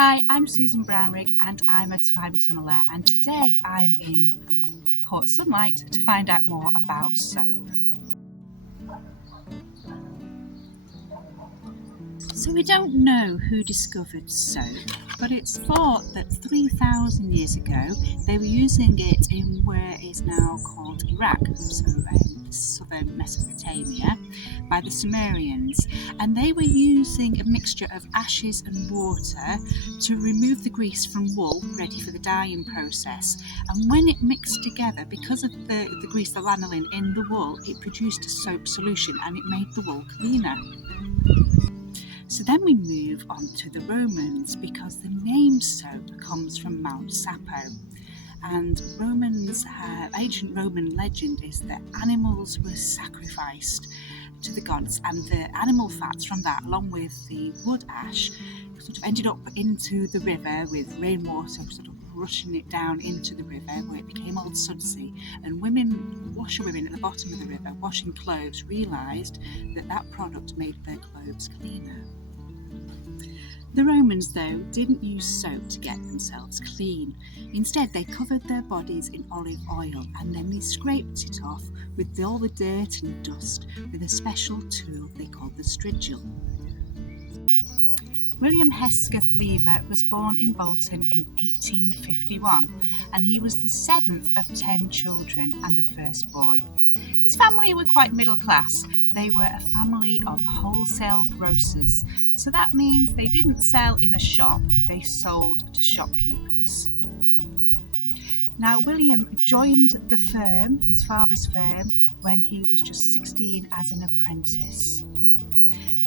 Hi, I'm Susan Brownrigg and I'm a time tunneler, and today I'm in Port Sunlight to find out more about soap. So we don't know who discovered soap, but it's thought that 3,000 years ago they were using it in where is now called Iraq, so southern Mesopotamia, by the Sumerians, and they were using a mixture of ashes and water to remove the grease from wool ready for the dyeing process. And when it mixed together, because of the grease, the lanolin in the wool, it produced a soap solution and it made the wool cleaner. So then we move on to the Romans, because the name soap comes from Mount Sapo. And ancient Roman legend is that animals were sacrificed to the gods, and the animal fats from that, along with the wood ash, sort of ended up into the river with rainwater sort of rushing it down into the river, where it became all sudsy. And washerwomen at the bottom of the river washing clothes realised that product made their clothes cleaner. The Romans, though, didn't use soap to get themselves clean. Instead, they covered their bodies in olive oil, and then they scraped it off with all the dirt and dust with a special tool they called the strigil. William Hesketh Lever was born in Bolton in 1851, and he was the seventh of 10 children and the first boy. His family were quite middle class. They were a family of wholesale grocers, so that means they didn't sell in a shop, they sold to shopkeepers. Now, William joined the firm, his father's firm, when he was just 16 as an apprentice.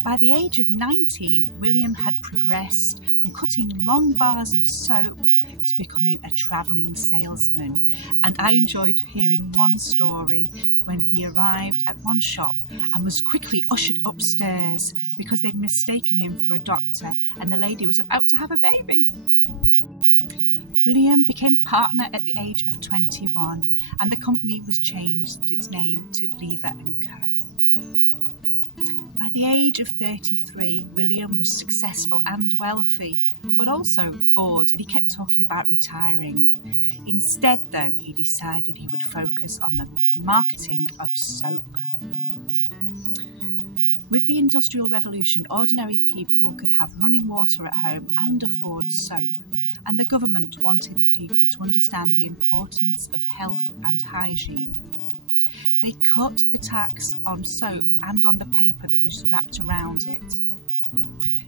By the age of 19, William had progressed from cutting long bars of soap to becoming a travelling salesman. And I enjoyed hearing one story when he arrived at one shop and was quickly ushered upstairs because they'd mistaken him for a doctor and the lady was about to have a baby. William became partner at the age of 21, and the company was changed its name to Lever & Co. By the age of 33, William was successful and wealthy, but also bored, and he kept talking about retiring. Instead, though, he decided he would focus on the marketing of soap. With the Industrial Revolution, ordinary people could have running water at home and afford soap, and the government wanted the people to understand the importance of health and hygiene. They cut the tax on soap and on the paper that was wrapped around it.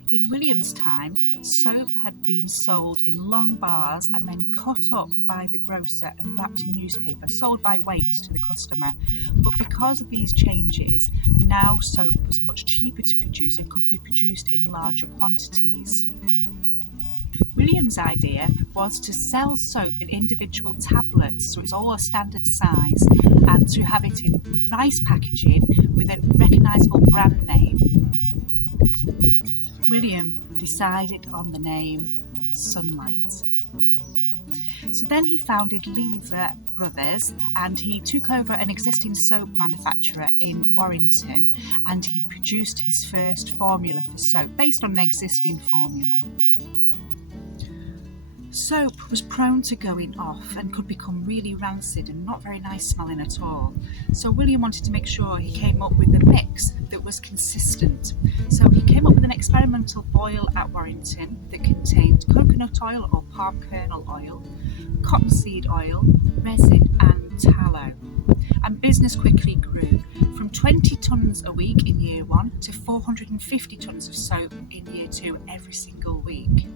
In William's time, soap had been sold in long bars and then cut up by the grocer and wrapped in newspaper, sold by weight to the customer. But because of these changes, now soap was much cheaper to produce and could be produced in larger quantities. William's idea was to sell soap in individual tablets, so it's all a standard size, and to have it in nice packaging with a recognisable brand name. William decided on the name Sunlight. So then he founded Lever Brothers, and he took over an existing soap manufacturer in Warrington, and he produced his first formula for soap based on an existing formula. Soap was prone to going off and could become really rancid and not very nice smelling at all. So William wanted to make sure he came up with a mix that was consistent. So he came up with an experimental oil at Warrington that contained coconut oil or palm kernel oil, cottonseed oil, resin and tallow. And business quickly grew from 20 tonnes a week in year 1 to 450 tonnes of soap in year 2 every single week.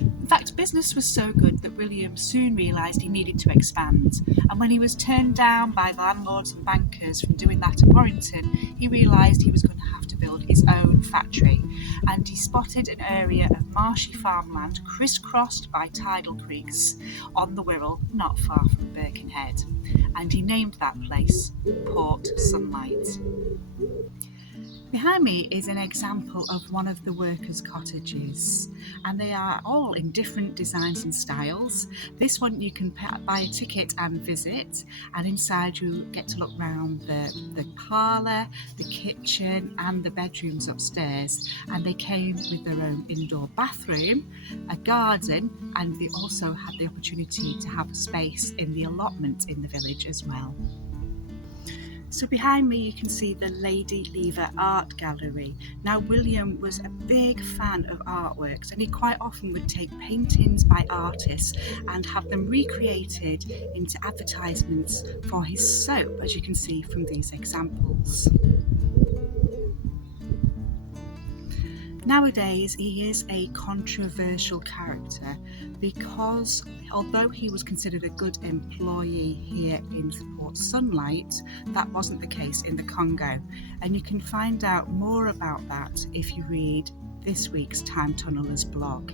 In fact, business was so good that William soon realised he needed to expand, and when he was turned down by landlords and bankers from doing that at Warrington, he realised he was going to have to build his own factory, and he spotted an area of marshy farmland crisscrossed by tidal creeks on the Wirral, not far from Birkenhead, and he named that place Port Sunlight. Behind me is an example of one of the workers' cottages, and they are all in different designs and styles. This one you can buy a ticket and visit, and inside you get to look round the parlour, the kitchen and the bedrooms upstairs, and they came with their own indoor bathroom, a garden, and they also had the opportunity to have a space in the allotment in the village as well. So behind me you can see the Lady Lever Art Gallery. Now William was a big fan of artworks, and he quite often would take paintings by artists and have them recreated into advertisements for his soap, as you can see from these examples. Nowadays, he is a controversial character because although he was considered a good employee here in Port Sunlight, that wasn't the case in the Congo. And you can find out more about that if you read this week's Time Tunnelers blog.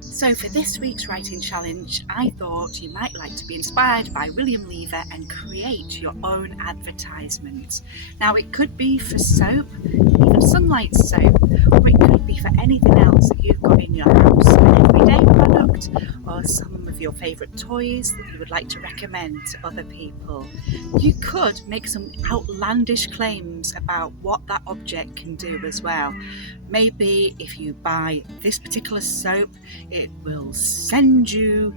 So for this week's writing challenge, I thought you might like to be inspired by William Lever and create your own advertisement. Now it could be for soap, even Sunlight soap, or it could be for anything else that you've got in your house, an everyday product, or some of your favourite toys that you would like to recommend to other people. You could make some outlandish claims about what that object can do as well. Maybe if you buy this particular soap, it will send you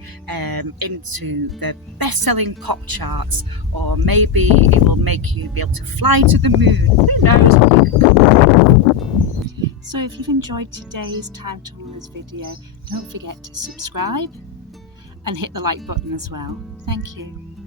into the best-selling pop charts, or maybe it will make you be able to fly to the moon. Who knows what you could come up with. So if you've enjoyed today's Time Tunnelers video, don't forget to subscribe and hit the like button as well. Thank you.